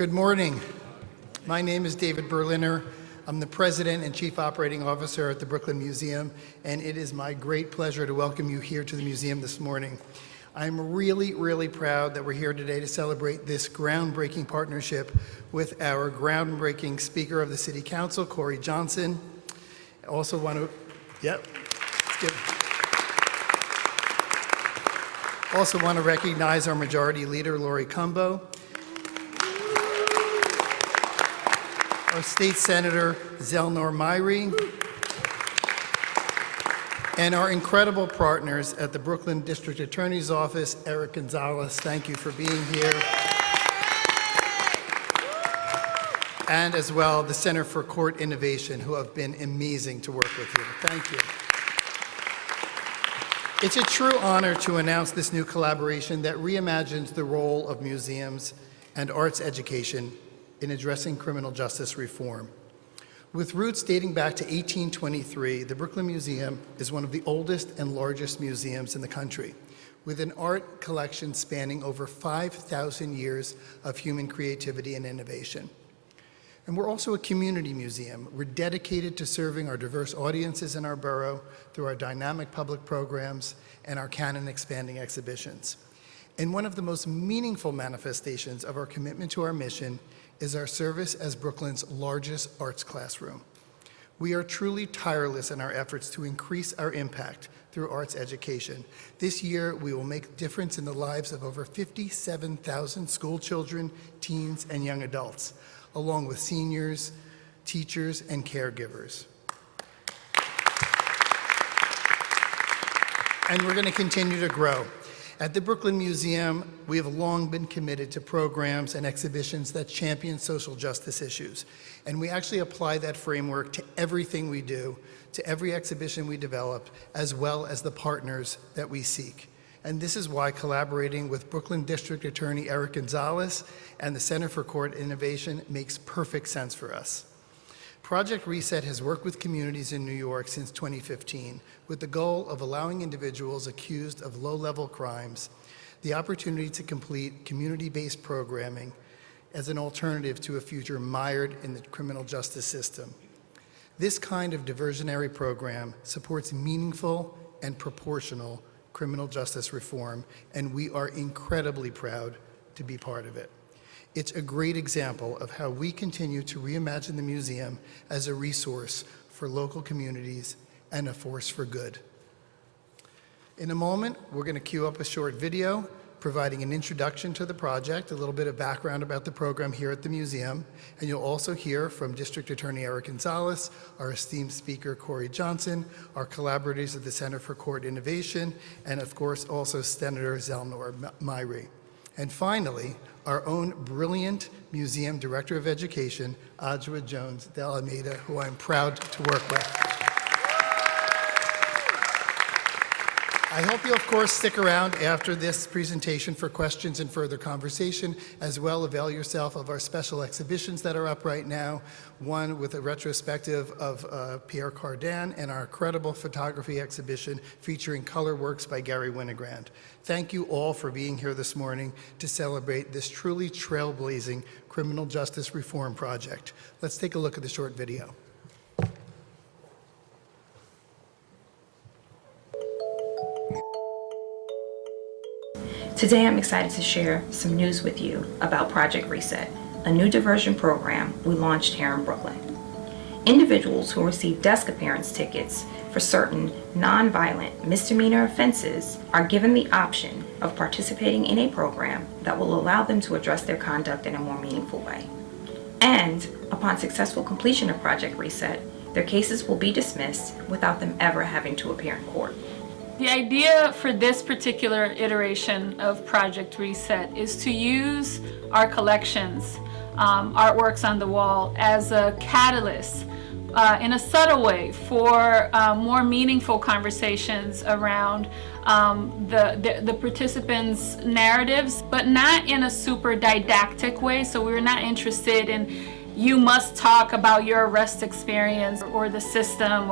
Good morning. My name is David Berliner. I'm the President and Chief Operating Officer at the Brooklyn Museum, and it is my great pleasure to welcome you here to the museum this morning. I'm really proud that we're here today to celebrate this groundbreaking partnership with our groundbreaking Speaker of the City Council, Corey Johnson. I also want to, Also want to recognize our Majority Leader, Lori Cumbo, our State Senator, Zelnor Myrie, and our incredible partners at the Brooklyn District Attorney's Office, Eric Gonzalez. Thank you for being here. And as well, the Center for Court Innovation, who have been amazing to work with you. Thank you. It's a true honor to announce this new collaboration that reimagines the role of museums and arts education in addressing criminal justice reform. With roots dating back to 1823, the Brooklyn Museum is one of the oldest and largest museums in the country, with an art collection spanning over 5,000 years of human creativity and innovation. And we're also a community museum. We're dedicated to serving our diverse audiences in our borough through our dynamic public programs and our canon expanding exhibitions. And one of the most meaningful manifestations of our commitment to our mission is our service as Brooklyn's largest arts classroom. We are truly tireless in our efforts to increase our impact through arts education. This year, we will make a difference in the lives of over 57,000 school children, teens, and young adults, along with seniors, teachers, and caregivers. And we're going to continue to grow. At the Brooklyn Museum, we have long been committed to programs and exhibitions that champion social justice issues. And we actually apply that framework to everything we do, to every exhibition we develop, as well as the partners that we seek. And this is why collaborating with Brooklyn District Attorney Eric Gonzalez and the Center for Court Innovation makes perfect sense for us. Project Reset has worked with communities in New York since 2015 with the goal of allowing individuals accused of low-level crimes the opportunity to complete community-based programming as an alternative to a future mired in the criminal justice system. This kind of diversionary program supports meaningful and proportional criminal justice reform, and we are incredibly proud to be part of it. It's a great example of how we continue to reimagine the museum as a resource for local communities and a force for good. In a moment, we're going to cue up a short video providing an introduction to the project, a little bit of background about the program here at the museum, and you'll also hear from District Attorney Eric Gonzalez, our esteemed speaker Corey Johnson, our collaborators at the Center for Court Innovation, and of course also Senator Zelnor Myrie. And finally, our own brilliant Museum Director of Education, Adjoa Jones de Almeida, who I'm proud to work with. I hope you'll, of course, stick around after this presentation for questions and further conversation. As well, avail yourself of our special exhibitions that are up right now, one with a retrospective of Pierre Cardin and our incredible photography exhibition featuring color works by Gary Winogrand. Thank you all for being here this morning to celebrate this truly trailblazing criminal justice reform project. Let's take a look at the short video. Today I'm excited to share some news with you about Project Reset, a new diversion program we launched here in Brooklyn. Individuals who receive desk appearance tickets for certain non-violent misdemeanor offenses are given the option of participating in a program that will allow them to address their conduct in a more meaningful way. And upon successful completion of Project Reset, their cases will be dismissed without them ever having to appear in court. The idea for this particular iteration of Project Reset is to use our collections, artworks on the wall, as a catalyst in a subtle way for more meaningful conversations around the participants' narratives, but not in a super didactic way. So we're not interested in you must talk about your arrest experience or the system,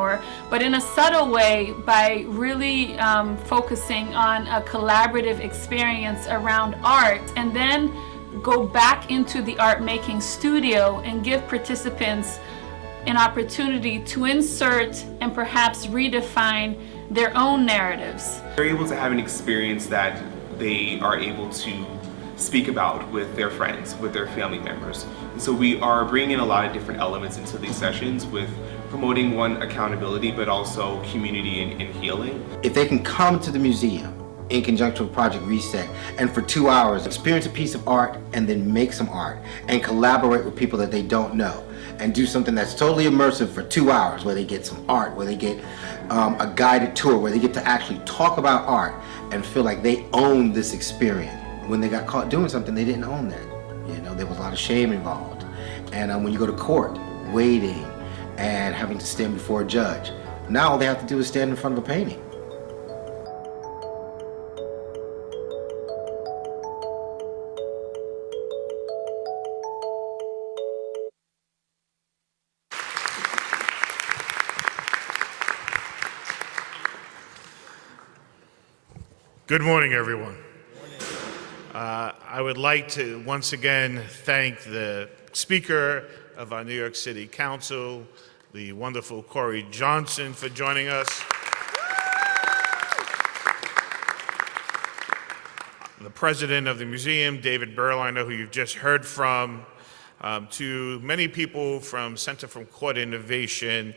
but in a subtle way by really focusing on a collaborative experience around art, and then go back into the art making studio and give participants an opportunity to insert and perhaps redefine their own narratives. They're able to have an experience that they are able to speak about with their friends, with their family members. And so we are bringing in a lot of different elements into these sessions with promoting one, accountability, but also community and healing. If they can come to the museum in conjunction with Project Reset and for 2 hours experience a piece of art and then make some art and collaborate with people that they don't know and do something that's totally immersive for 2 hours, where they get some art, where they get a guided tour, where they get to actually talk about art and feel like they own this experience. When they got caught doing something, they didn't own that. You know, there was a lot of shame involved. And when you go to court, waiting and having to stand before a judge, now all they have to do is stand in front of a painting. Good morning, everyone. I would like to once again thank the Speaker of our New York City Council, the wonderful Corey Johnson, for joining us. The President of the museum, David Berliner, who you've just heard from, to many people from Center for Court Innovation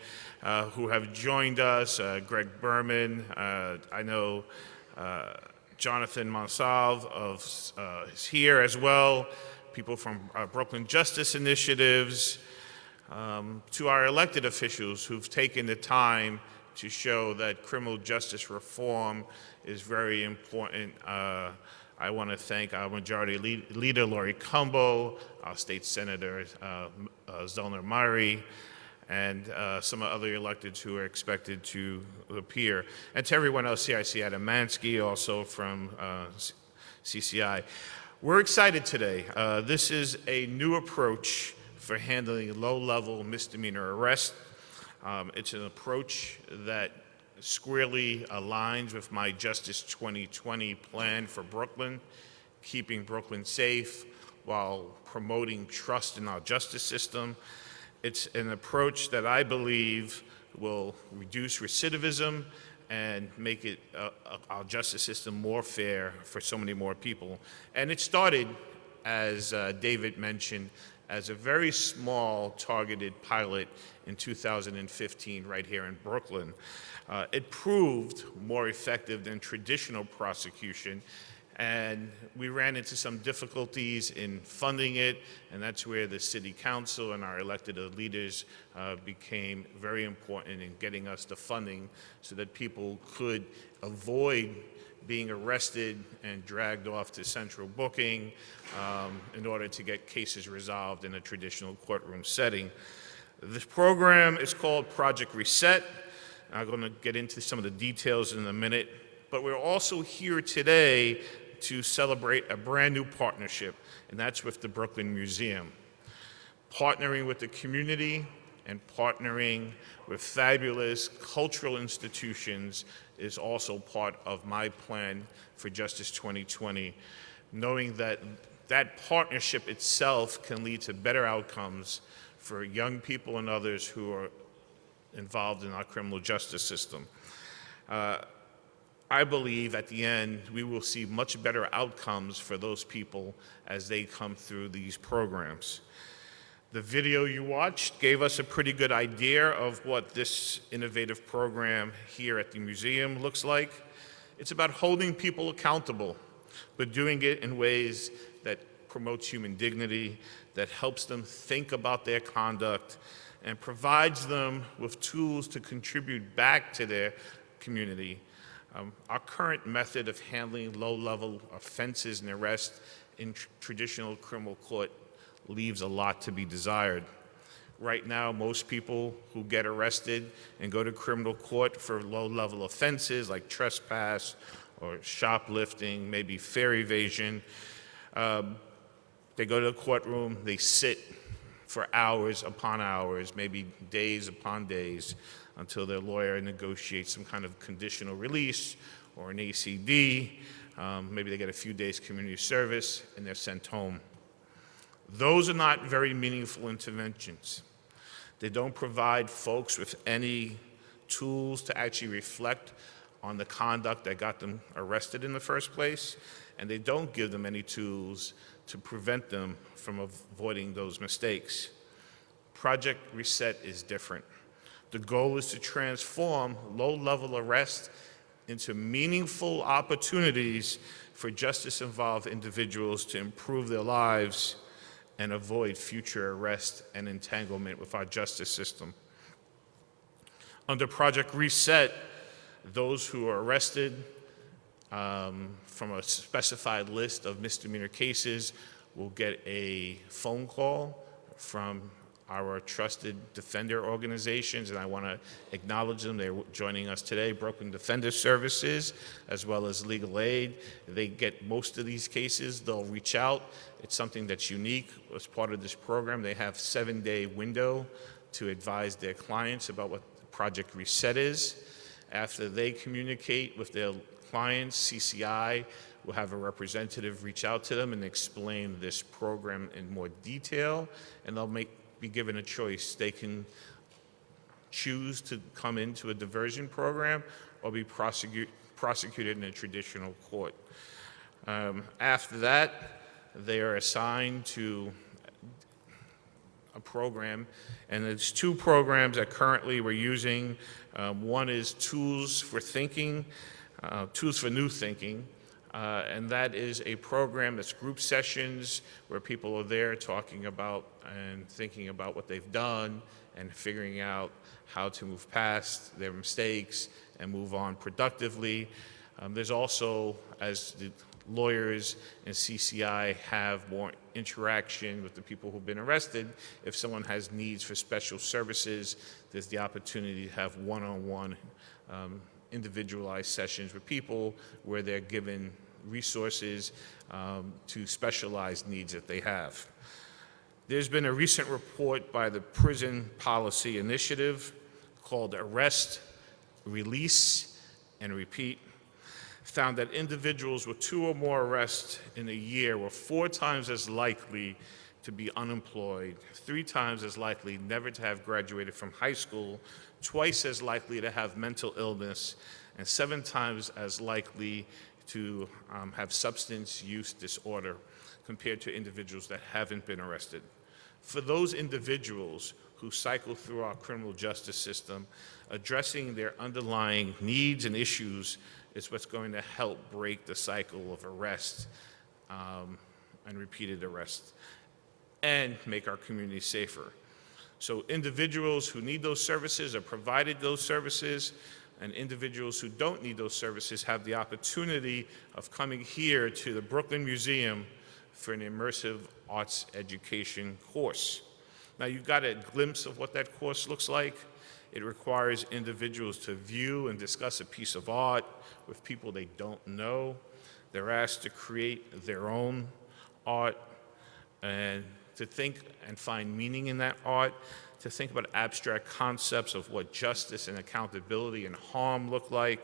who have joined us, Greg Berman, I know Jonathan Monsalve is here as well, people from Brooklyn Justice Initiatives, to our elected officials who've taken the time to show that criminal justice reform is very important. I want to thank our Majority Leader, Lori Cumbo, our State Senator, Zellner Myrie, and some other electeds who are expected to appear. And to everyone else here, I see Adam Mansky, also from CCI. We're excited today. This is a new approach for handling low-level misdemeanor arrest. It's an approach that squarely aligns with my Justice 2020 plan for Brooklyn, keeping Brooklyn safe while promoting trust in our justice system. It's an approach that I believe will reduce recidivism and make it our justice system more fair for so many more people. And it started, as David mentioned, as a very small targeted pilot in 2015 right here in Brooklyn. It proved more effective than traditional prosecution, and we ran into some difficulties in funding it, and that's where the city council and our elected leaders became very important in getting us the funding so that people could avoid being arrested and dragged off to central booking in order to get cases resolved in a traditional courtroom setting. This program is called Project Reset. I'm going to get into some of the details in a minute, but we're also here today to celebrate a brand new partnership, and that's with the Brooklyn Museum. Partnering with the community and partnering with fabulous cultural institutions is also part of my plan for Justice 2020, knowing that that partnership itself can lead to better outcomes for young people and others who are involved in our criminal justice system. I believe at the end we will see much better outcomes for those people as they come through these programs. The video you watched gave us a pretty good idea of what this innovative program here at the museum looks like. It's about holding people accountable, but doing it in ways that promotes human dignity, that helps them think about their conduct, and provides them with tools to contribute back to their community. Our current method of handling low-level offenses and arrests in traditional criminal court leaves a lot to be desired. Right now, most people who get arrested and go to criminal court for low-level offenses like trespass or shoplifting, maybe fare evasion, they go to the courtroom, they sit for hours upon hours, maybe days upon days, until their lawyer negotiates some kind of conditional release or an ACD. Maybe they get a few days community service and they're sent home. Those are not very meaningful interventions. They don't provide folks with any tools to actually reflect on the conduct that got them arrested in the first place, and they don't give them any tools to prevent them from avoiding those mistakes. Project Reset is different. The goal is to transform low-level arrest into meaningful opportunities for justice-involved individuals to improve their lives and avoid future arrest and entanglement with our justice system. Under Project Reset, those who are arrested from a specified list of misdemeanor cases will get a phone call from our trusted defender organizations, and I want to acknowledge them. They're joining us today, Brooklyn Defender Services, as well as Legal Aid. They get most of these cases. They'll reach out. It's something that's unique as part of this program. They have a 7-day window to advise their clients about what Project Reset is. After they communicate with their clients, CCI will have a representative reach out to them and explain this program in more detail, and they'll be given a choice. They can choose to come into a diversion program or be prosecuted in a traditional court. After that, they are assigned to a program, and there's 2 programs that currently we're using. One is Tools for Thinking, Tools for New Thinking, and that is a program that's group sessions where people are there talking about and thinking about what they've done and figuring out how to move past their mistakes and move on productively. There's also, as the lawyers and CCI have more interaction with the people who've been arrested, if someone has needs for special services, there's the opportunity to have one-on-one individualized sessions with people where they're given resources to specialized needs that they have. There's been a recent report by the Prison Policy Initiative called Arrest, Release, and Repeat, found that individuals with 2 or more arrests in a year were 4 times as likely to be unemployed, 3 times as likely never to have graduated from high school, twice as likely to have mental illness, and 7 times as likely to have substance use disorder compared to individuals that haven't been arrested. For those individuals who cycle through our criminal justice system, addressing their underlying needs and issues is what's going to help break the cycle of arrest and repeated arrest and make our community safer. So individuals who need those services are provided those services, and individuals who don't need those services have the opportunity of coming here to the Brooklyn Museum for an immersive arts education course. Now, you've got a glimpse of what that course looks like. It requires individuals to view and discuss a piece of art with people they don't know. They're asked to create their own art and to think and find meaning in that art, to think about abstract concepts of what justice and accountability and harm look like.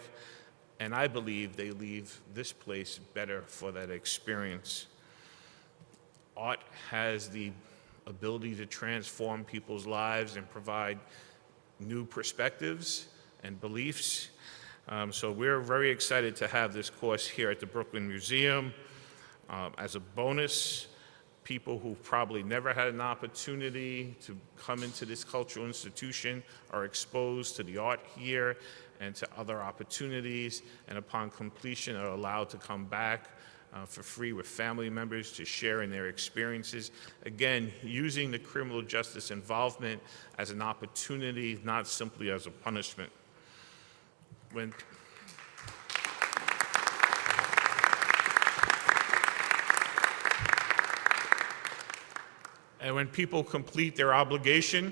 And I believe they leave this place better for that experience. Art has the ability to transform people's lives and provide new perspectives and beliefs. So we're very excited to have this course here at the Brooklyn Museum. As a bonus, people who probably never had an opportunity to come into this cultural institution are exposed to the art here and to other opportunities, and upon completion are allowed to come back for free with family members to share in their experiences. Again, using the criminal justice involvement as an opportunity, not simply as a punishment. And when people complete their obligation,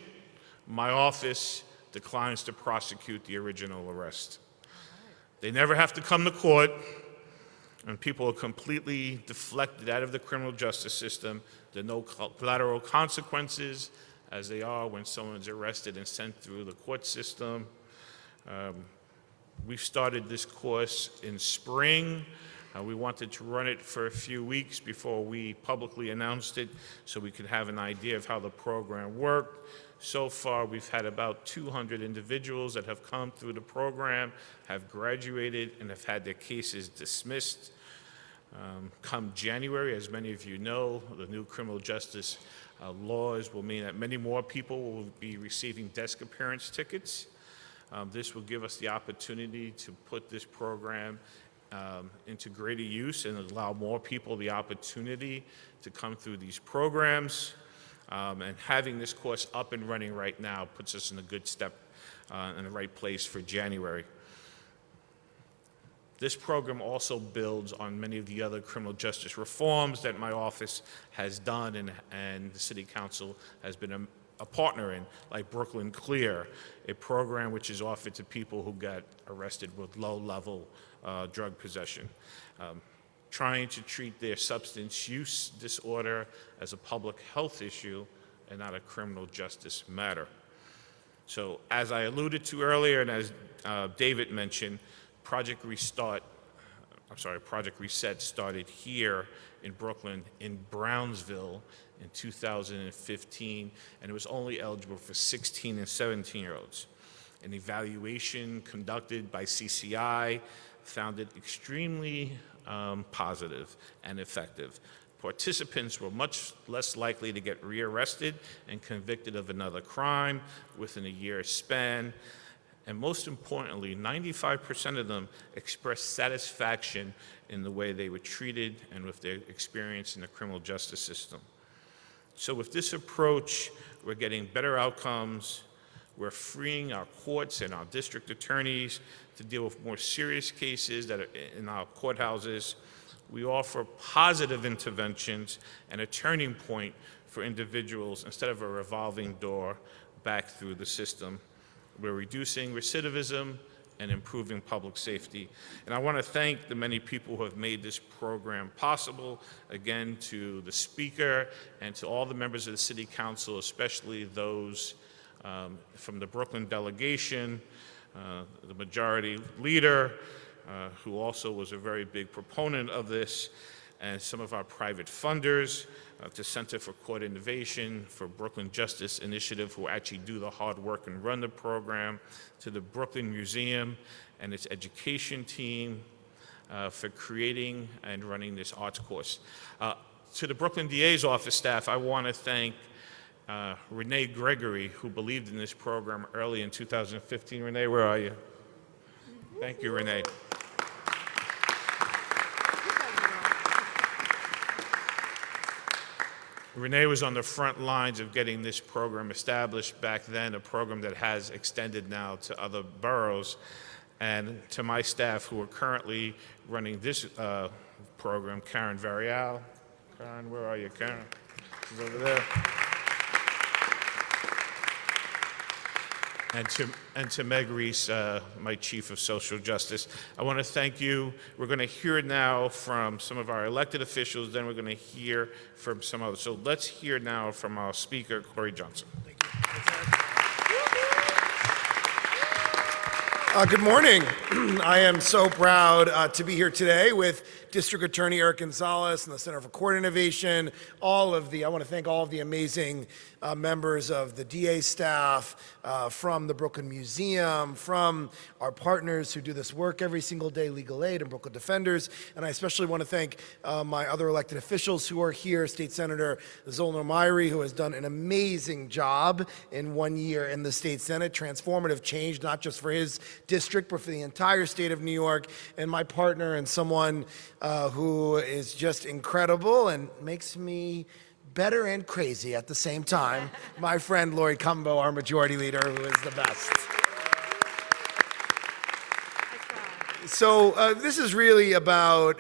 my office declines to prosecute the original arrest. They never have to come to court, and people are completely deflected out of the criminal justice system. There are no collateral consequences, as they are when someone's arrested and sent through the court system. We've started this course in spring. We wanted to run it for a few weeks before we publicly announced it so we could have an idea of how the program worked. So far, we've had about 200 individuals that have come through the program, have graduated, and have had their cases dismissed. Come January, as many of you know, the new criminal justice laws will mean that many more people will be receiving desk appearance tickets. This will give us the opportunity to put this program into greater use and allow more people the opportunity to come through these programs. And having this course up and running right now puts us in a good step in the right place for January. This program also builds on many of the other criminal justice reforms that my office has done and the City Council has been a partner in, like Brooklyn Clear, a program which is offered to people who got arrested with low-level drug possession, trying to treat their substance use disorder as a public health issue and not a criminal justice matter. So as I alluded to earlier and as David mentioned, Project Reset started here in Brooklyn, in Brownsville in 2015, and it was only eligible for 16 and 17-year-olds. An evaluation conducted by CCI found it extremely positive and effective. Participants were much less likely to get rearrested and convicted of another crime within a year's span. And most importantly, 95% of them expressed satisfaction in the way they were treated and with their experience in the criminal justice system. So with this approach, we're getting better outcomes. We're freeing our courts and our district attorneys to deal with more serious cases that are in our courthouses. We offer positive interventions and a turning point for individuals instead of a revolving door back through the system. We're reducing recidivism and improving public safety. And I want to thank the many people who have made this program possible, again, to the speaker and to all the members of the City Council, especially those from the Brooklyn delegation, the majority leader, who also was a very big proponent of this, and some of our private funders, to Center for Court Innovation, for Brooklyn Justice Initiative, who actually do the hard work and run the program, to the Brooklyn Museum and its education team for creating and running this arts course. To the Brooklyn DA's office staff, I want to thank Renee Gregory, who believed in this program early in 2015. Renee, where are you? Thank you, Renee. Renee was on the front lines of getting this program established back then, a program that has extended now to other boroughs. And to my staff who are currently running this program, Karen Varial. Karen, where are you, Karen? She's over there. And to Meg Reese, my Chief of Social Justice. I want to thank you. We're going to hear now from some of our elected officials, then we're going to hear from some others. So let's hear now from our speaker, Corey Johnson. Good morning. I am so proud to be here today with District Attorney Eric Gonzalez and the Center for Court Innovation, I want to thank all of the amazing members of the DA staff, from the Brooklyn Museum, from our partners who do this work every single day, Legal Aid and Brooklyn Defenders, and I especially want to thank my other elected officials who are here, State Senator Zolner Myrie, who has done an amazing job in 1 year in the State Senate, transformative change, not just for his district, but for the entire state of New York, and my partner and someone who is just incredible and makes me better and crazy at the same time, my friend Lori Cumbo, our majority leader, who is the best. So this is really about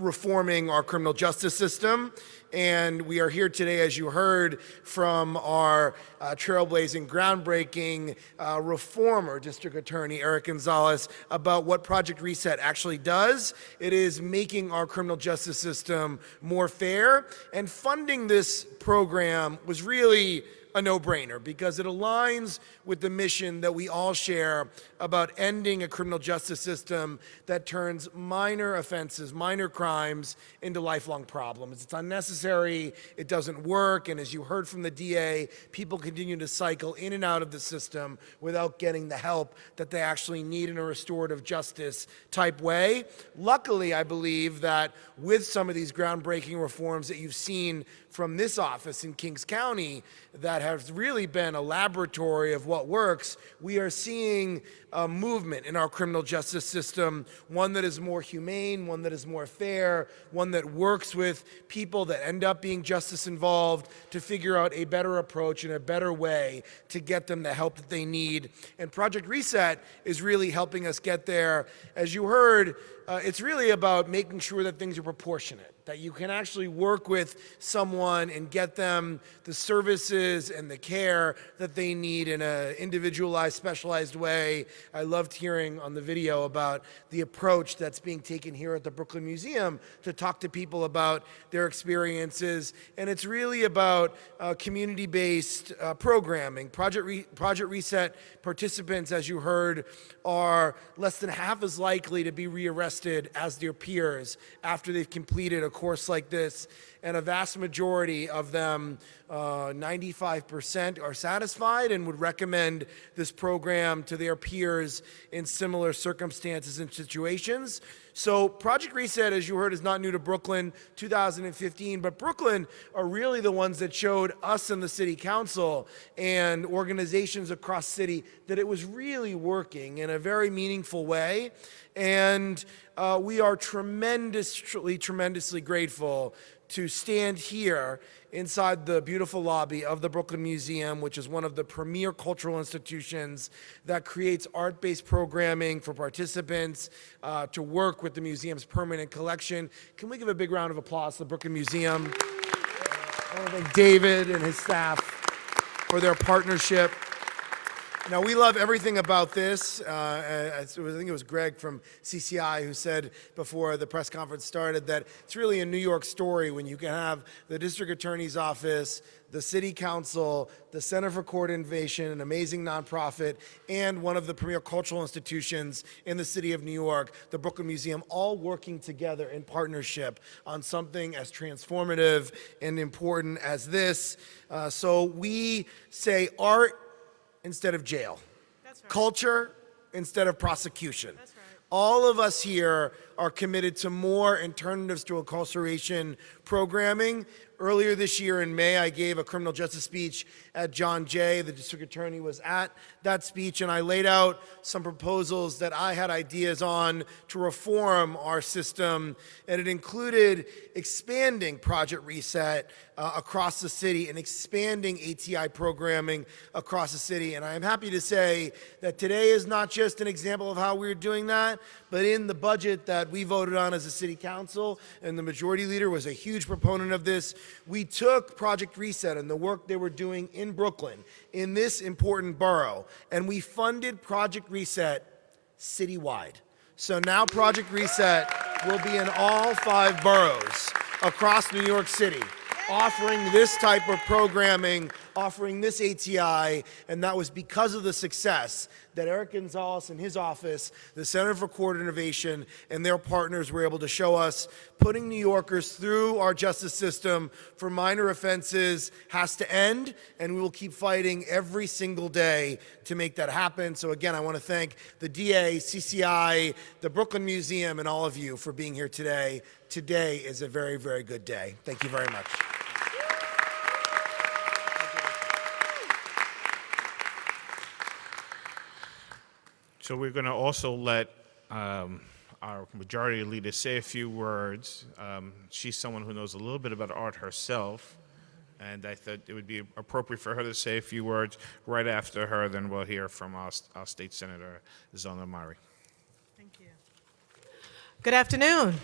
reforming our criminal justice system. And we are here today, as you heard, from our trailblazing, groundbreaking reformer, District Attorney Eric Gonzalez, about what Project Reset actually does. It is making our criminal justice system more fair. And funding this program was really a no-brainer because it aligns with the mission that we all share about ending a criminal justice system that turns minor offenses, minor crimes, into lifelong problems. It's unnecessary, it doesn't work, and as you heard from the DA, people continue to cycle in and out of the system without getting the help that they actually need in a restorative justice type way. Luckily, I believe that with some of these groundbreaking reforms that you've seen from this office in Kings County that has really been a laboratory of what works, we are seeing a movement in our criminal justice system, one that is more humane, one that is more fair, one that works with people that end up being justice involved to figure out a better approach and a better way to get them the help that they need. And Project Reset is really helping us get there. As you heard, it's really about making sure that things are proportionate, that you can actually work with someone and get them the services and the care that they need in an individualized, specialized way. I loved hearing on the video about the approach that's being taken here at the Brooklyn Museum to talk to people about their experiences. And it's really about community-based programming. Project Reset participants, as you heard, are less than half as likely to be rearrested as their peers after they've completed a course like this, and a vast majority of them, 95%, are satisfied and would recommend this program to their peers in similar circumstances and situations. So Project Reset, as you heard, is not new to Brooklyn, 2015, but Brooklyn are really the ones that showed us and the city council and organizations across the city that it was really working in a very meaningful way. And we are tremendously grateful to stand here inside the beautiful lobby of the Brooklyn Museum, which is one of the premier cultural institutions that creates art-based programming for participants to work with the museum's permanent collection. Can we give a big round of applause to the Brooklyn Museum? I want to thank David and his staff for their partnership. Now, we love everything about this. I think it was Greg from CCI who said before the press conference started that it's really a New York story when you can have the district attorney's office, the city council, the Center for Court Innovation, an amazing nonprofit, and one of the premier cultural institutions in the city of New York, the Brooklyn Museum, all working together in partnership on something as transformative and important as this. So we say art instead of jail. That's right. Culture instead of prosecution. That's right. All of us here are committed to more alternatives to incarceration programming. Earlier this year in May, I gave a criminal justice speech at John Jay. The district attorney was at that speech, and I laid out some proposals that I had ideas on to reform our system, and it included expanding Project Reset across the city and expanding ATI programming across the city. And I'm happy to say that today is not just an example of how we're doing that, but in the budget that we voted on as a city council, and the majority leader was a huge proponent of this, we took Project Reset and the work they were doing in Brooklyn, in this important borough, and we funded Project Reset citywide. So now Project Reset will be in all 5 boroughs across New York City, offering this type of programming, offering this ATI, and that was because of the success that Eric Gonzalez and his office, the Center for Court Innovation, and their partners were able to show us. Putting New Yorkers through our justice system for minor offenses has to end, and we will keep fighting every single day to make that happen. So again, I want to thank the DA, CCI, the Brooklyn Museum, and all of you for being here today. Today is a very, very good day. Thank you very much. So we're going to also let our majority leader say a few words. She's someone who knows a little bit about art herself, and I thought it would be appropriate for her to say a few words right after her. Then we'll hear from our State Senator, Zona Mari. Thank you. Good afternoon.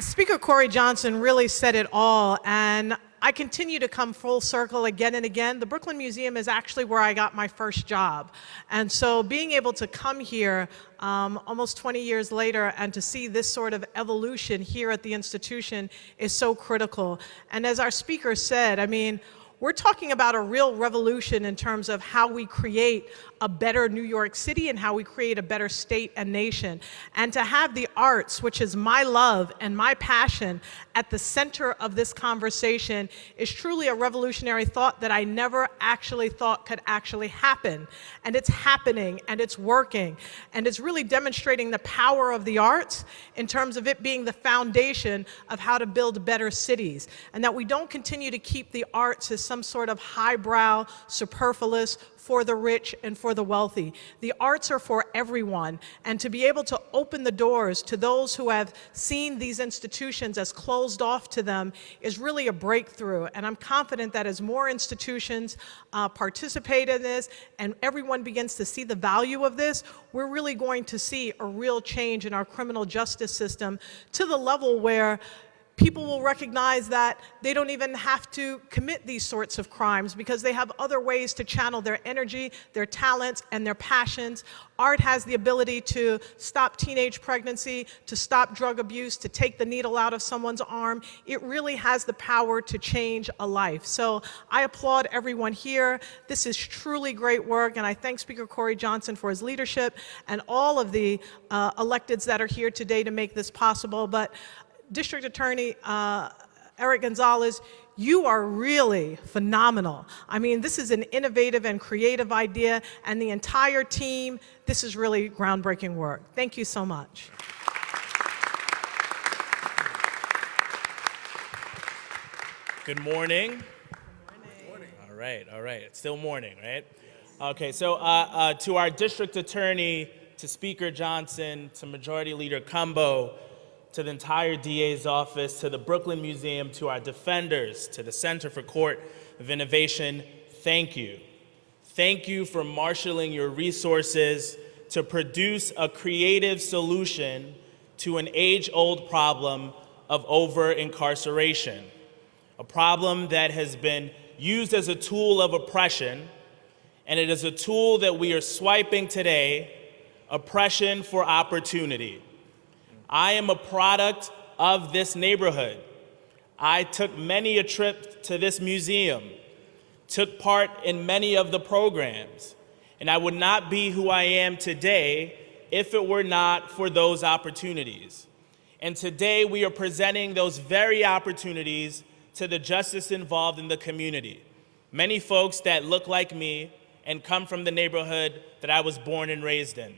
Speaker Corey Johnson really said it all, and I continue to come full circle again and again. The Brooklyn Museum is actually where I got my first job. And so being able to come here almost 20 years later and to see this sort of evolution here at the institution is so critical. And as our speaker said, I mean, we're talking about a real revolution in terms of how we create a better New York City and how we create a better state and nation. And to have the arts, which is my love and my passion, at the center of this conversation is truly a revolutionary thought that I never actually thought could actually happen. And it's happening, and it's working. And it's really demonstrating the power of the arts in terms of it being the foundation of how to build better cities. And that we don't continue to keep the arts as some sort of highbrow, superfluous, for the rich and for the wealthy. The arts are for everyone, and to be able to open the doors to those who have seen these institutions as closed off to them is really a breakthrough. And I'm confident that as more institutions participate in this and everyone begins to see the value of this, we're really going to see a real change in our criminal justice system to the level where people will recognize that they don't even have to commit these sorts of crimes because they have other ways to channel their energy, their talents, and their passions. Art has the ability to stop teenage pregnancy, to stop drug abuse, to take the needle out of someone's arm. It really has the power to change a life. So I applaud everyone here. This is truly great work, and I thank Speaker Corey Johnson for his leadership and all of the electeds that are here today to make this possible. But District Attorney Eric Gonzalez, you are really phenomenal. I mean, this is an innovative and creative idea, and the entire team, this is really groundbreaking work. Thank you so much. Good morning. All right. It's still morning, right? Okay, so to our District Attorney, to Speaker Johnson, to Majority Leader Cumbo, to the entire DA's office, to the Brooklyn Museum, to our defenders, to the Center for Court of Innovation, thank you. Thank you for marshaling your resources to produce a creative solution to an age-old problem of over-incarceration, a problem that has been used as a tool of oppression, and it is a tool that we are swiping today, oppression for opportunity. I am a product of this neighborhood. I took many a trip to this museum, took part in many of the programs, and I would not be who I am today if it were not for those opportunities. And today we are presenting those very opportunities to the justice involved in the community. Many folks that look like me and come from the neighborhood that I was born and raised in.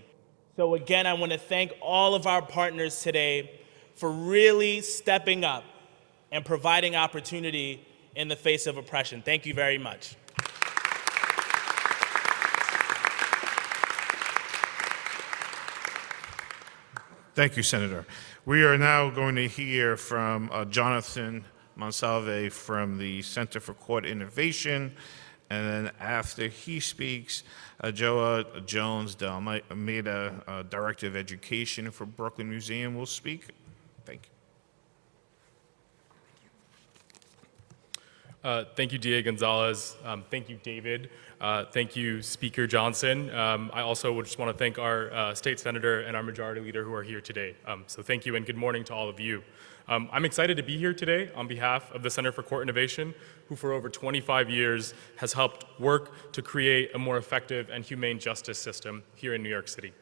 So again, I want to thank all of our partners today for really stepping up and providing opportunity in the face of oppression. Thank you very much. Thank you, Senator. We are now going to hear from Jonathan Monsalve from the Center for Court Innovation, and then after he speaks, Joa Jones, the Almeida Director of Education for Brooklyn Museum, will speak. Thank you. Thank you, DA Gonzalez. Thank you, David. Thank you, Speaker Johnson. I also would just want to thank our State Senator and our Majority Leader who are here today. So thank you and good morning to all of you. I'm excited to be here today on behalf of the Center for Court Innovation, who for over 25 years has helped work to create a more effective and humane justice system here in New York City.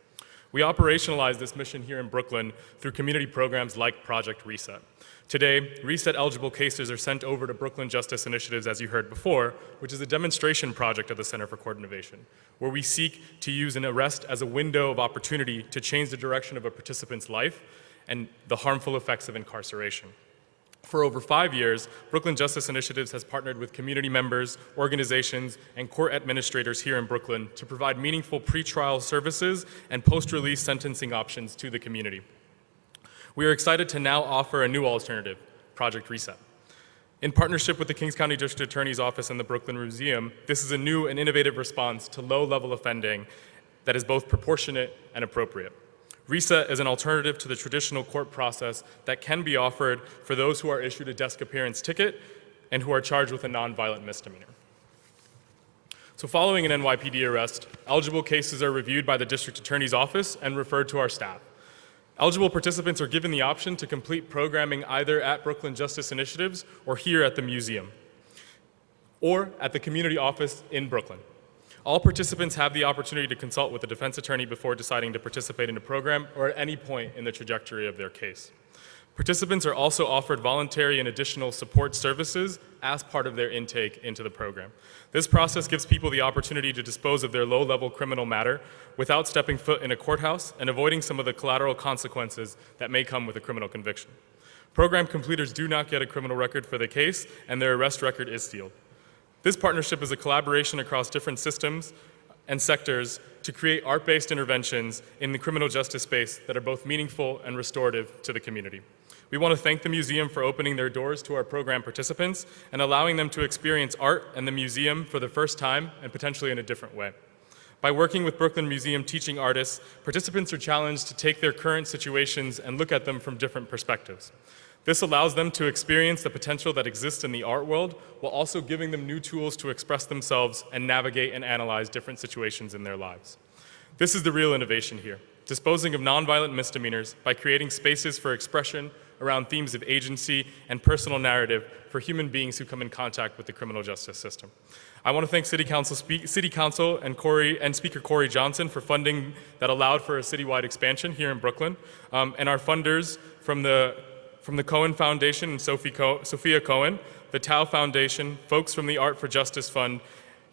We operationalize this mission here in Brooklyn through community programs like Project Reset. Today, Reset-eligible cases are sent over to Brooklyn Justice Initiatives, as you heard before, which is a demonstration project of the Center for Court Innovation, where we seek to use an arrest as a window of opportunity to change the direction of a participant's life and the harmful effects of incarceration. For over 5 years, Brooklyn Justice Initiatives has partnered with community members, organizations, and court administrators here in Brooklyn to provide meaningful pretrial services and post-release sentencing options to the community. We are excited to now offer a new alternative, Project Reset. In partnership with the Kings County District Attorney's Office and the Brooklyn Museum, this is a new and innovative response to low-level offending that is both proportionate and appropriate. Reset is an alternative to the traditional court process that can be offered for those who are issued a desk appearance ticket and who are charged with a nonviolent misdemeanor. So following an NYPD arrest, eligible cases are reviewed by the district attorney's office and referred to our staff. Eligible participants are given the option to complete programming either at Brooklyn Justice Initiatives or here at the museum, or at the community office in Brooklyn. All participants have the opportunity to consult with a defense attorney before deciding to participate in a program or at any point in the trajectory of their case. Participants are also offered voluntary and additional support services as part of their intake into the program. This process gives people the opportunity to dispose of their low-level criminal matter without stepping foot in a courthouse and avoiding some of the collateral consequences that may come with a criminal conviction. Program completers do not get a criminal record for the case, and their arrest record is sealed. This partnership is a collaboration across different systems and sectors to create art-based interventions in the criminal justice space that are both meaningful and restorative to the community. We want to thank the museum for opening their doors to our program participants and allowing them to experience art and the museum for the first time and potentially in a different way. By working with Brooklyn Museum teaching artists, participants are challenged to take their current situations and look at them from different perspectives. This allows them to experience the potential that exists in the art world while also giving them new tools to express themselves and navigate and analyze different situations in their lives. This is the real innovation here, disposing of nonviolent misdemeanors by creating spaces for expression around themes of agency and personal narrative for human beings who come in contact with the criminal justice system. I want to thank City Council and Speaker Corey Johnson for funding that allowed for a citywide expansion here in Brooklyn, and our funders from the Cohen Foundation and Sophia Cohen, the Tao Foundation, folks from the Art for Justice Fund,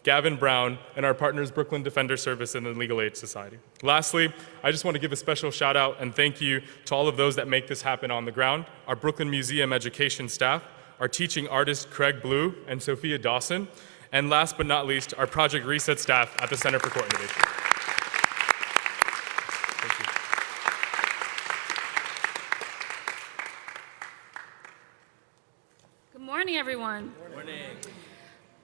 Gavin Brown, and our partners Brooklyn Defender Service and the Legal Aid Society. Lastly, I just want to give a special shout out and thank you to all of those that make this happen on the ground, our Brooklyn Museum education staff, our teaching artists Craig Blue and Sophia Dawson, and last but not least, our Project Reset staff at the Center for Court Innovation. Thank you. Good morning, everyone. Good morning.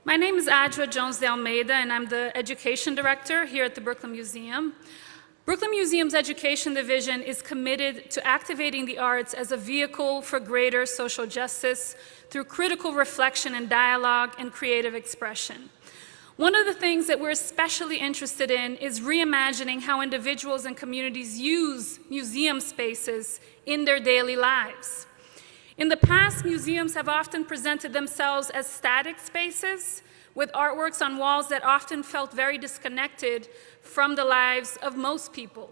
My name is Adra Jones de Almeida, and I'm the Education Director here at the Brooklyn Museum. Brooklyn Museum's Education Division is committed to activating the arts as a vehicle for greater social justice through critical reflection and dialogue and creative expression. One of the things that we're especially interested in is reimagining how individuals and communities use museum spaces in their daily lives. In the past, museums have often presented themselves as static spaces with artworks on walls that often felt very disconnected from the lives of most people.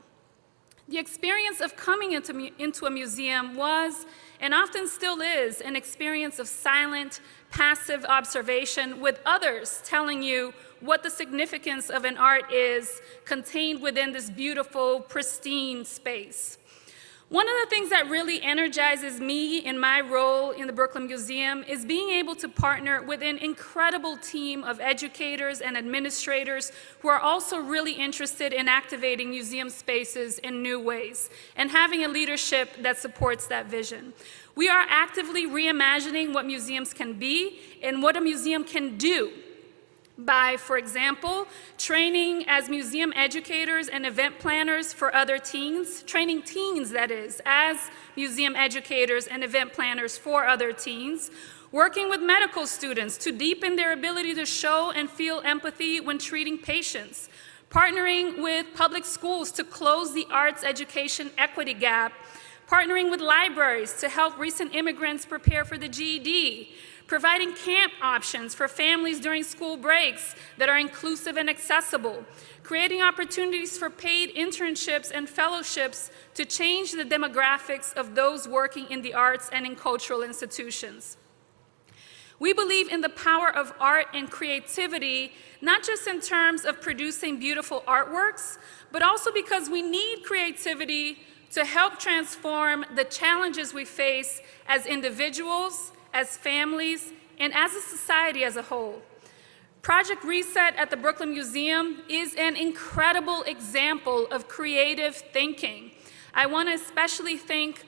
The experience of coming into a museum was, and often still is, an experience of silent, passive observation with others telling you what the significance of an art is contained within this beautiful, pristine space. One of the things that really energizes me in my role in the Brooklyn Museum is being able to partner with an incredible team of educators and administrators who are also really interested in activating museum spaces in new ways and having a leadership that supports that vision. We are actively reimagining what museums can be and what a museum can do by, for example, training as museum educators and event planners for other teens, training teens, that is, as museum educators and event planners for other teens, working with medical students to deepen their ability to show and feel empathy when treating patients, partnering with public schools to close the arts education equity gap, partnering with libraries to help recent immigrants prepare for the GED, providing camp options for families during school breaks that are inclusive and accessible, creating opportunities for paid internships and fellowships to change the demographics of those working in the arts and in cultural institutions. We believe in the power of art and creativity, not just in terms of producing beautiful artworks, but also because we need creativity to help transform the challenges we face as individuals, as families, and as a society as a whole. Project Reset at the Brooklyn Museum is an incredible example of creative thinking. I want to especially thank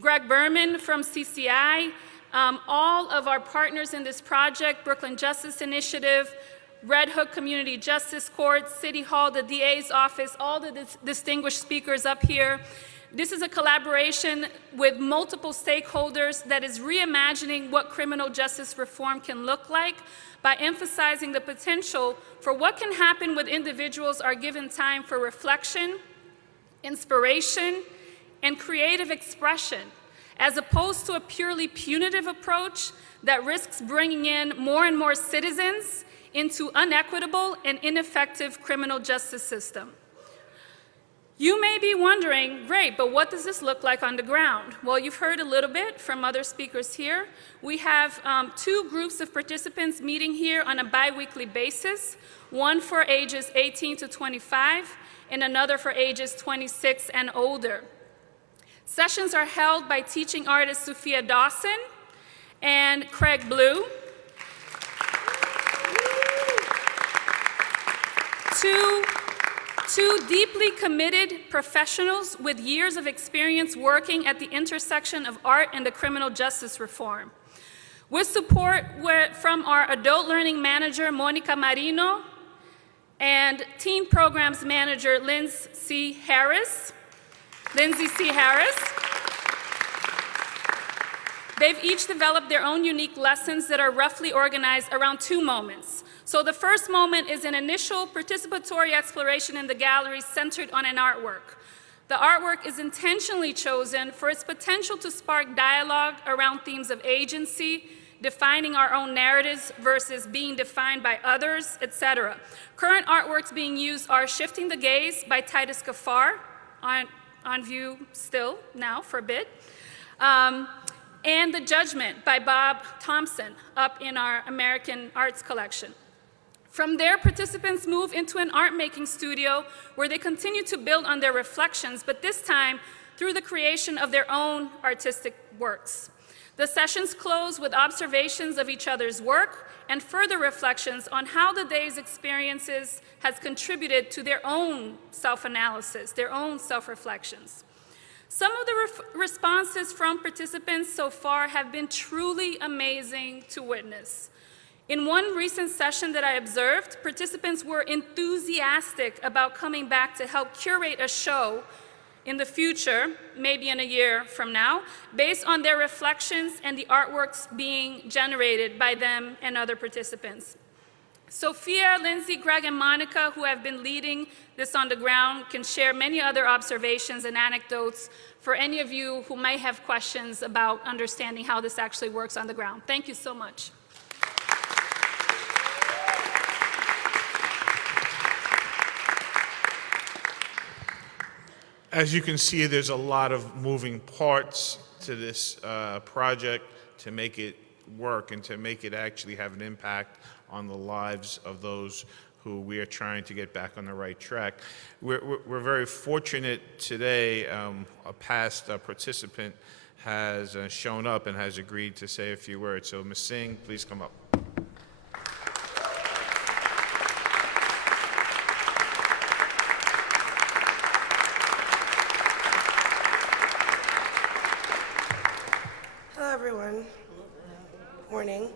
Greg Berman from CCI, all of our partners in this project, Brooklyn Justice Initiative, Red Hook Community Justice Court, City Hall, the DA's office, all the distinguished speakers up here. This is a collaboration with multiple stakeholders that is reimagining what criminal justice reform can look like by emphasizing the potential for what can happen when individuals are given time for reflection, inspiration, and creative expression, as opposed to a purely punitive approach that risks bringing in more and more citizens into unequitable and ineffective criminal justice system. You may be wondering, great, but what does this look like on the ground? Well, you've heard a little bit from other speakers here. We have 2 groups of participants meeting here on a bi-weekly basis, one for ages 18 to 25 and another for ages 26 and older. Sessions are held by teaching artists Sophia Dawson and Craig Blue. Two deeply committed professionals with years of experience working at the intersection of art and the criminal justice reform. With support from our adult learning manager, Monica Marino, and teen programs manager, Lindsay C. Harris. They've each developed their own unique lessons that are roughly organized around 2 moments. So the first moment is an initial participatory exploration in the gallery centered on an artwork. The artwork is intentionally chosen for its potential to spark dialogue around themes of agency, defining our own narratives versus being defined by others, etc. Current artworks being used are Shifting the Gaze by Titus Kaffar, on view still now for a bit, and The Judgment by Bob Thompson, up in our American Arts collection. From there, participants move into an art-making studio where they continue to build on their reflections, but this time through the creation of their own artistic works. The sessions close with observations of each other's work and further reflections on how the day's experiences has contributed to their own self-analysis, their own self-reflections. Some of the responses from participants so far have been truly amazing to witness. In one recent session that I observed, participants were enthusiastic about coming back to help curate a show in the future, maybe in a year from now, based on their reflections and the artworks being generated by them and other participants. Sophia, Lindsay, Greg, and Monica, who have been leading this on the ground, can share many other observations and anecdotes for any of you who may have questions about understanding how this actually works on the ground. Thank you so much. As you can see, there's a lot of moving parts to this project to make it work and to make it actually have an impact on the lives of those who we are trying to get back on the right track. We're very fortunate today. A past participant has shown up and has agreed to say a few words. So Ms. Singh, please come up. Morning.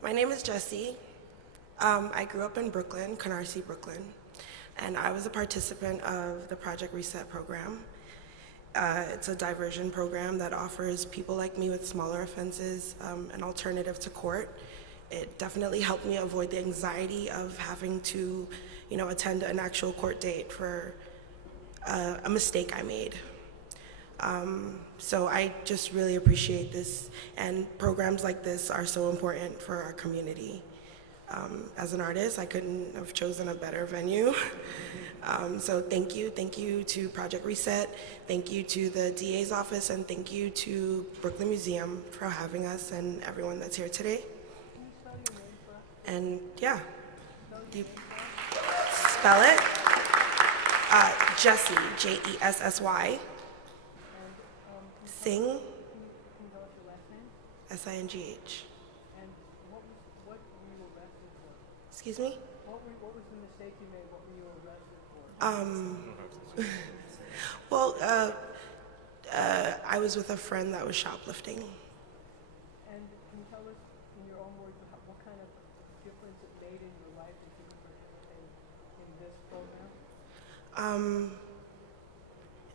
My name is Jessie. I grew up in Brooklyn, Canarsie, Brooklyn, and I was a participant of the Project Reset program. It's a diversion program that offers people like me with smaller offenses an alternative to court. It definitely helped me avoid the anxiety of having to, attend an actual court date for a mistake I made. So I just really appreciate this, and programs like this are so important for our community. As an artist, I couldn't have chosen a better venue. So thank you to Project Reset, thank you to the DA's office, and thank you to Brooklyn Museum for having us and everyone that's here today. And yeah, do you spell it? Jessie, Jessy. Singh, S-I-N-G-H. And what were you arrested for? Excuse me? What was the mistake you made? What were you arrested for? Well, I was with a friend that was shoplifting. And can you tell us, in your own words, what kind of difference it made in your life that you could participate in this program?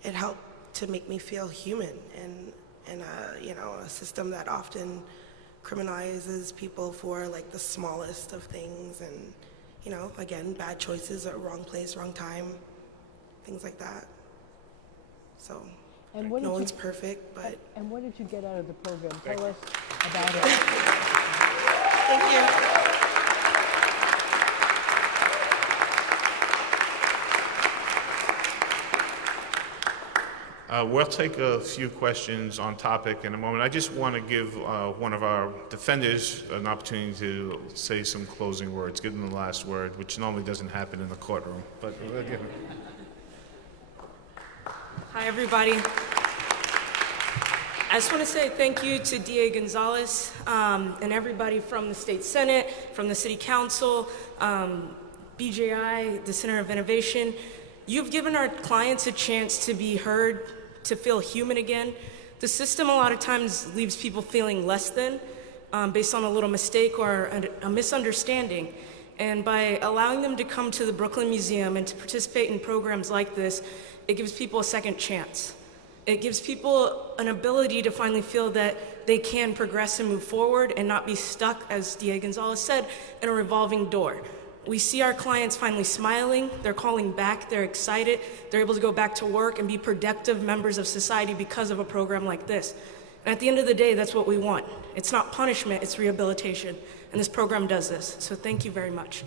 It helped to make me feel human in a system that often criminalizes people for like the smallest of things, and again, bad choices or wrong place, wrong time, things like that. So And what no did one's you, perfect, but and what did you get out of the program? Tell us about it. thank you. We'll take a few questions on topic in a moment. I just want to give one of our defenders an opportunity to say some closing words, give them the last word, which normally doesn't happen in the courtroom, but we'll give him. Hi, everybody. I just want to say thank you to DA Gonzalez and everybody from the State Senate, from the City Council, BJI, the Center of Innovation. You've given our clients a chance to be heard, to feel human again. The system a lot of times leaves people feeling less than based on a little mistake or a misunderstanding. And by allowing them to come to the Brooklyn Museum and to participate in programs like this, it gives people a second chance. It gives people an ability to finally feel that they can progress and move forward and not be stuck, as DA Gonzalez said, in a revolving door. We see our clients finally smiling, they're calling back, they're excited, they're able to go back to work and be productive members of society because of a program like this. And at the end of the day, that's what we want. It's not punishment, it's rehabilitation. And this program does this. So thank you very much.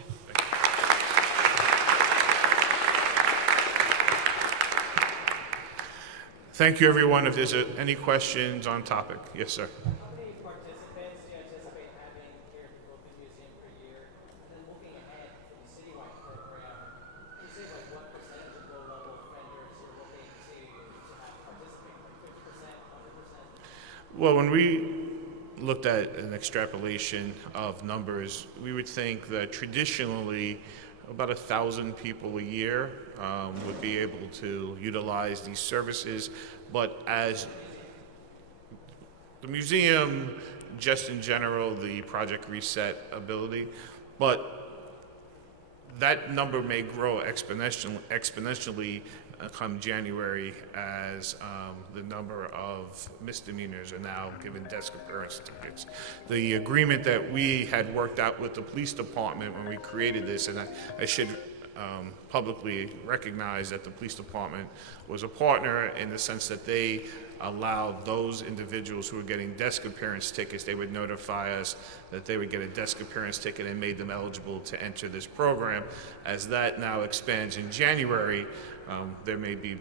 Thank you, everyone. If there's any questions on topic. Yes, sir. How many participants do you anticipate having here at the Brooklyn Museum per year? And then looking ahead for the citywide program, can you say like what percentage of low-level offenders you're looking to have participate? Like 50%, 100%? Well, when we looked at an extrapolation of numbers, we would think that traditionally about 1,000 people a year would be able to utilize these services. But as the museum, just in general, the Project Reset ability, but that number may grow exponentially come January as the number of misdemeanors are now given desk appearance tickets. The agreement that we had worked out with the police department when we created this, and I should publicly recognize that the police department was a partner in the sense that they allowed those individuals who were getting desk appearance tickets, they would notify us that they would get a desk appearance ticket and made them eligible to enter this program. As that now expands in January, there may be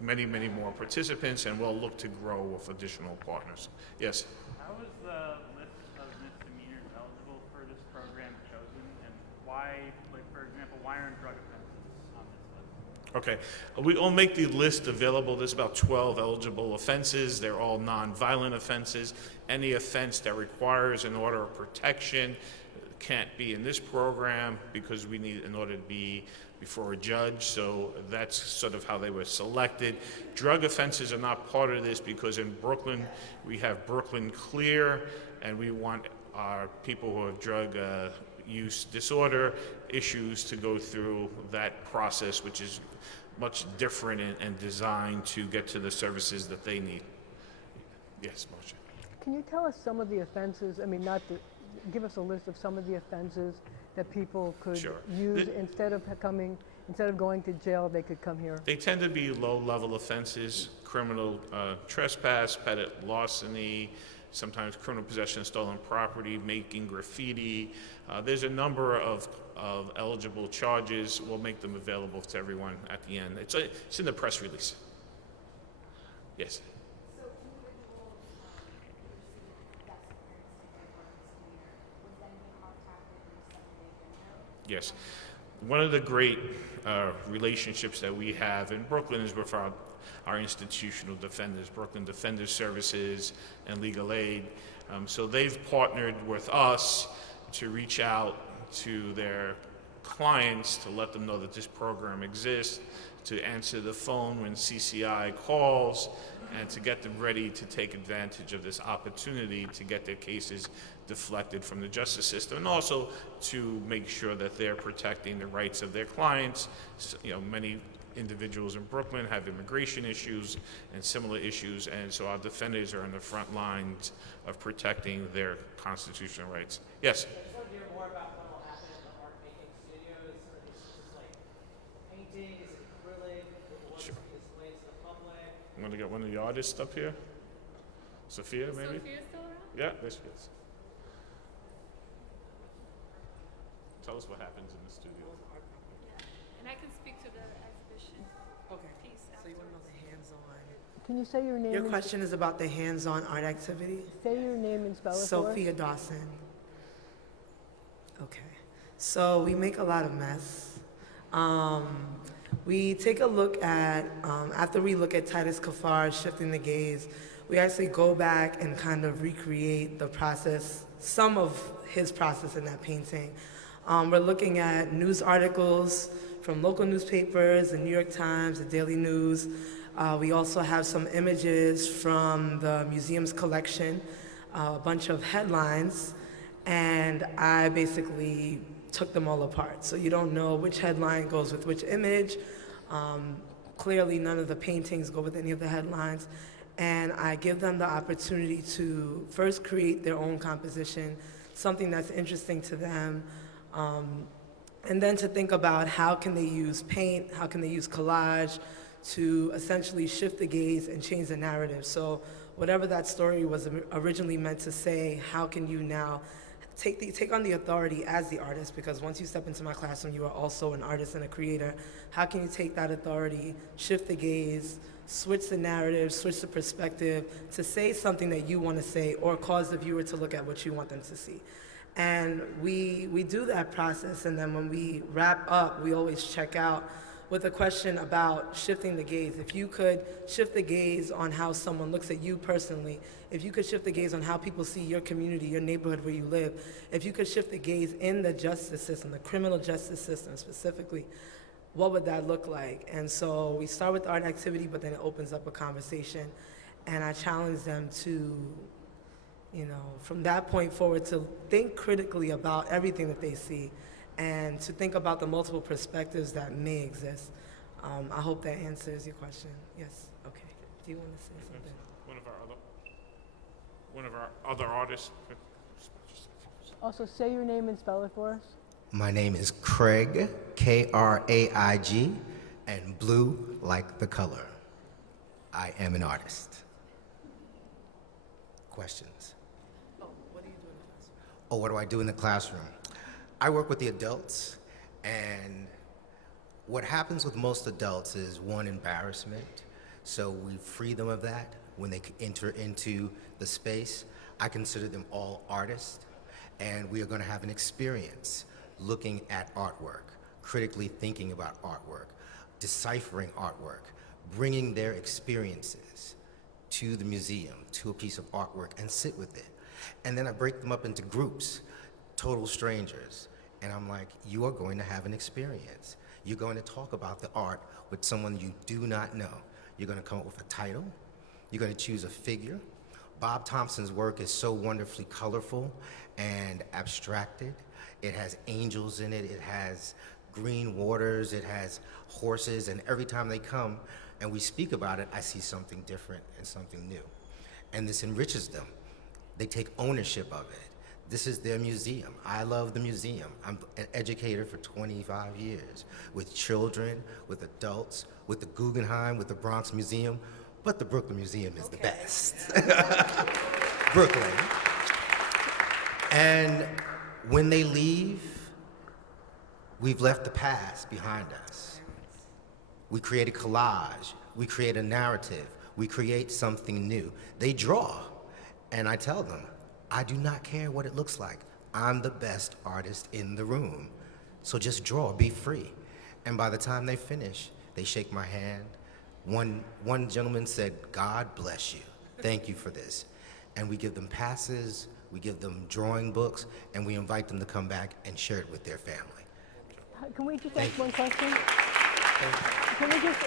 many, many more participants, and we'll look to grow with additional partners. Yes? How is the list of misdemeanors eligible for this program chosen, and why, like for example, why aren't drug offenses on this list? Okay, we'll make the list available. There's about 12 eligible offenses. They're all non-violent offenses. Any offense that requires an order of protection can't be in this program because we need an order to be before a judge, so that's sort of how they were selected. Drug offenses are not part of this because in Brooklyn, we have Brooklyn Clear, and we want our people who have drug use disorder issues to go through that process, which is much different and designed to get to the services that they need. Yes, Moshe. Can you tell us some of the offenses? I mean, give us a list of some of the offenses that people could use instead of going to jail, they could come here. They tend to be low-level offenses: criminal trespass, petty larceny, sometimes criminal possession of stolen property, making graffiti. There's a number of eligible charges. We'll make them available to everyone at the end. It's in the press release. Yes. Yes. One of the great relationships that we have in Brooklyn is with our institutional defenders, Brooklyn Defender Services and Legal Aid. So they've partnered with us to reach out to their clients to let them know that this program exists, to answer the phone when CCI calls, and to get them ready to take advantage of this opportunity to get their cases deflected from the justice system, and also to make sure that they're protecting the rights of their clients. So, many individuals in Brooklyn have immigration issues and similar issues, and so our defenders are in the front lines of protecting their constitutional rights. Yes? I just want to hear more about what will happen in the art making studios. Are these just like painting? Is it acrylic? Will it be displayed to the public? I'm going to get one of the artists up here. Sophia, maybe? Sophia still around? Yeah, there she is. Tell us what happens in the studio. And I can speak to the exhibition Okay. piece. So you want to know the hands-on? Can you say your name? Your and- question is about the hands-on art activity? Say your name and spell it for us. Sophia Dawson. Okay. So we make a lot of mess. We take a look at, after we look at Titus Kafar's Shifting the Gaze, we actually go back and kind of recreate the process, some of his process in that painting. We're looking at news articles from local newspapers, the New York Times, the Daily News. We also have some images from the museum's collection, a bunch of headlines, and I basically took them all apart. So you don't know which headline goes with which image. Clearly, none of the paintings go with any of the headlines. And I give them the opportunity to first create their own composition, something that's interesting to them, and then to think about how can they use paint, how can they use collage to essentially shift the gaze and change the narrative. So whatever that story was originally meant to say, how can you now take on the authority as the artist, because once you step into my classroom, you are also an artist and a creator. How can you take that authority, shift the gaze, switch the narrative, switch the perspective to say something that you want to say or cause the viewer to look at what you want them to see. And we do that process, and then when we wrap up, we always check out with a question about shifting the gaze. If you could shift the gaze on how someone looks at you personally, if you could shift the gaze on how people see your community, your neighborhood where you live, if you could shift the gaze in the justice system, the criminal justice system specifically, what would that look like? And so we start with art activity, but then it opens up a conversation, and I challenge them to, from that point forward, to think critically about everything that they see and to think about the multiple perspectives that may exist. I hope that answers your question. Yes, okay. Do you want to say something? One of our other artists. Also, say your name and spell it for us. My name is Craig, K-R-A-I-G, and blue like the color. I am an artist. Questions? What do you do in the classroom? Oh, what do I do in the classroom? I work with the adults, and what happens with most adults is, one, embarrassment. So we free them of that when they enter into the space. I consider them all artists, and we are going to have an experience looking at artwork, critically thinking about artwork, deciphering artwork, bringing their experiences to the museum, to a piece of artwork, and sit with it. And then I break them up into groups, total strangers. And I'm like, you are going to have an experience. You're going to talk about the art with someone you do not know. You're going to come up with a title. You're going to choose a figure. Bob Thompson's work is so wonderfully colorful and abstracted. It has angels in it. It has green waters. It has horses. And every time they come and we speak about it, I see something different and something new. And this enriches them. They take ownership of it. This is their museum. I love the museum. I'm an educator for 25 years with children, with adults, with the Guggenheim, with the Bronx Museum, but the Brooklyn Museum is the best. Brooklyn. And when they leave, we've left the past behind us. We create a collage. We create a narrative. We create something new. They draw, and I tell them, I do not care what it looks like. I'm the best artist in the room. So just draw, be free. And by the time they finish, they shake my hand. One gentleman said, God bless you. Thank you for this. And we give them passes, we give them drawing books, and we invite them to come back and share it with their family. Can we just ask one question? Can we just...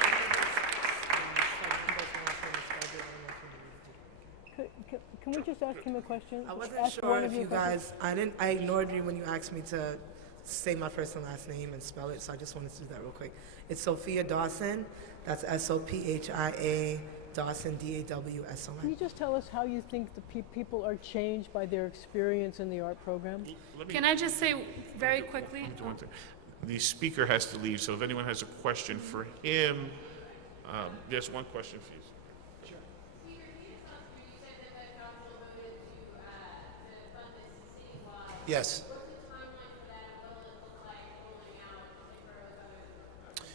Can we just ask him a question? I wasn't Ask sure one if of your you guys, I ignored you when you asked me to say my first and last name and spell it, so I just wanted to do that real quick. It's Sophia Dawson. That's Sophia Dawson, Can you Dawson. just tell us how you think the people are changed by their experience in the art program? Can I just say very quickly? The speaker has to leave, so if anyone has a question for him, there's one question for you. Yes.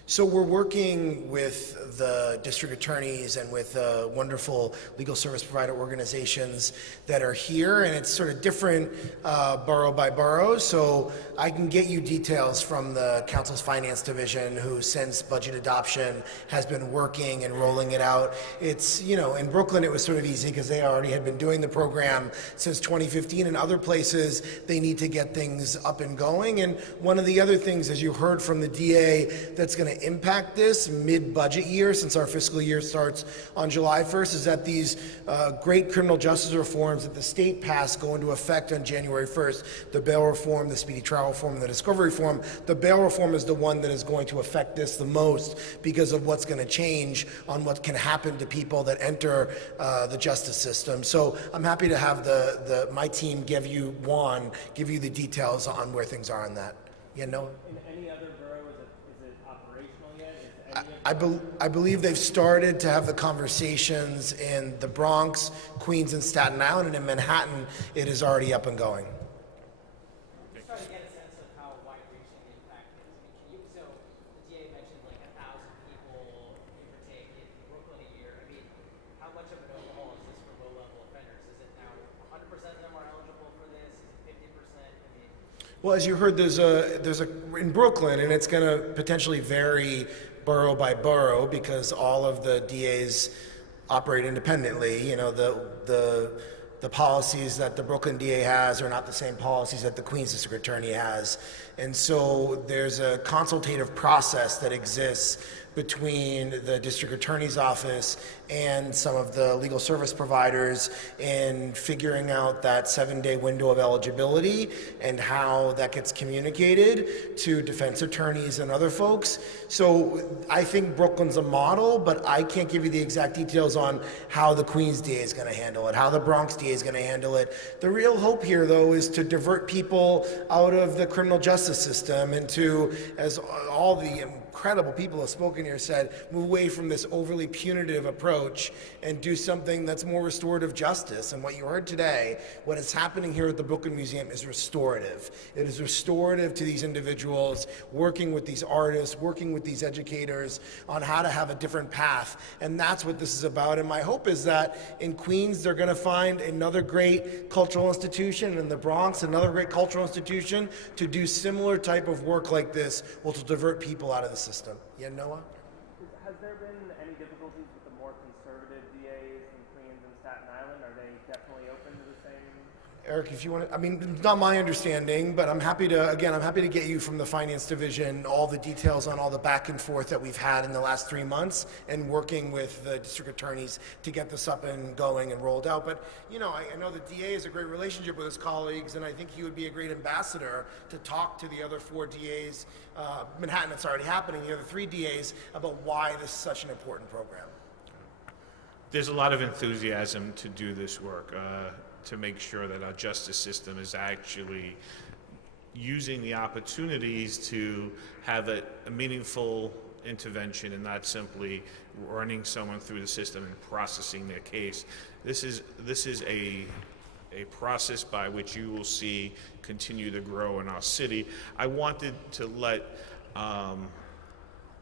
So we're working with the district attorneys and with wonderful legal service provider organizations that are here, and it's sort of different borough by borough. So I can get you details from the council's finance division, who since budget adoption has been working and rolling it out. It's, you know, in Brooklyn it was sort of easy because they already had been doing the program since 2015. In other places they need to get things up and going. And one of the other things, as you heard from the DA, that's going to impact this mid-budget year, since our fiscal year starts on July 1st, is that these great criminal justice reforms that the state passed go into effect on January 1st. The bail reform, the speedy trial reform, and the discovery reform. The bail reform is the one that is going to affect this the most because of what's going to change on what can happen to people that enter the justice system. So I'm happy to have my team give you the details on where things are on that. Yeah, Noah? In any other borough, is it operational yet? I believe they've started to have the conversations in the Bronx, Queens, and Staten Island, and in Manhattan, it is already up and going. Just trying to get a sense of how wide-reaching the impact is. I mean, so the DA mentioned like 1,000 people, give or take, in Brooklyn a year. I mean, how much of an overhaul is this for low-level offenders? Is it now 100% of them are eligible for this? Is it 50%? I mean, Well, as you heard, there's a in Brooklyn, and it's going to potentially vary borough by borough because all of the DAs operate independently. You know, the policies that the Brooklyn DA has are not the same policies that the Queens District Attorney has, and so there's a consultative process that exists between the district attorney's office and some of the legal service providers in figuring out that 7-day window of eligibility and how that gets communicated to defense attorneys and other folks. So I think Brooklyn's a model, but I can't give you the exact details on how the Queens DA is going to handle it, how the Bronx DA is going to handle it. The real hope here, though, is to divert people out of the criminal justice system and to, as all the incredible people who have spoken here said, move away from this overly punitive approach and do something that's more restorative justice. And what you heard today, what is happening here at the Brooklyn Museum is restorative. It is restorative to these individuals, working with these artists, working with these educators on how to have a different path. And that's what this is about. And my hope is that in Queens, they're going to find another great cultural institution, and in the Bronx, another great cultural institution to do similar type of work like this, will to divert people out of the system. Yeah, Noah? Has there been any difficulties with the more conservative DAs in Queens and Staten Island? Are they definitely open to the same? Eric, if you want to, I mean, it's not my understanding, but I'm happy to get you from the finance division all the details on all the back and forth that we've had in the last 3 months and working with the district attorneys to get this up and going and rolled out. But, you know, I know the DA has a great relationship with his colleagues, and I think he would be a great ambassador to talk to the other 4 DAs, Manhattan, it's already happening, the other 3 DAs, about why this is such an important program. There's a lot of enthusiasm to do this work, to make sure that our justice system is actually using the opportunities to have a meaningful intervention and not simply running someone through the system and processing their case. This is a process by which you will see continue to grow in our city. I wanted to let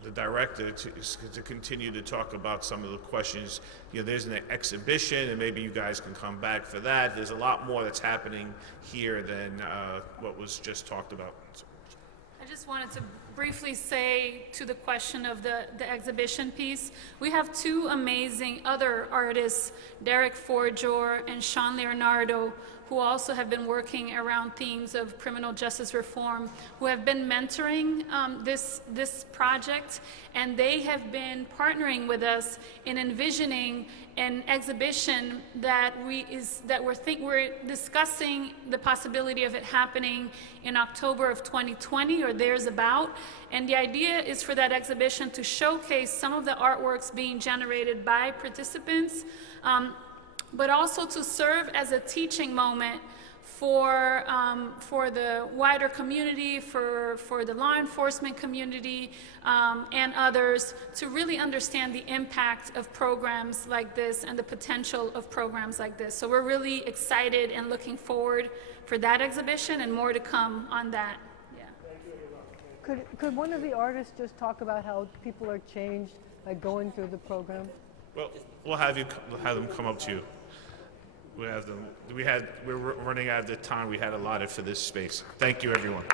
the director to continue to talk about some of the questions. You know, there's an exhibition, and maybe you guys can come back for that. There's a lot more that's happening here than what was just talked about. I just wanted to briefly say to the question of the exhibition piece, we have 2 amazing other artists, Derek Forjor and Sean Leonardo, who also have been working around themes of criminal justice reform, who have been mentoring this project, and they have been partnering with us in envisioning an exhibition that we're discussing the possibility of it happening in October of 2020 or there's about. And the idea is for that exhibition to showcase some of the artworks being generated by participants, but also to serve as a teaching moment for the wider community, for the law enforcement community, and others, to really understand the impact of programs like this and the potential of programs like this. So we're really excited and looking forward for that exhibition and more to come on that. Yeah. Could one of the artists just talk about how people are changed by going through the program? Well, we'll have them come up to you. We're running out of the time we had allotted for this space. Thank you, everyone.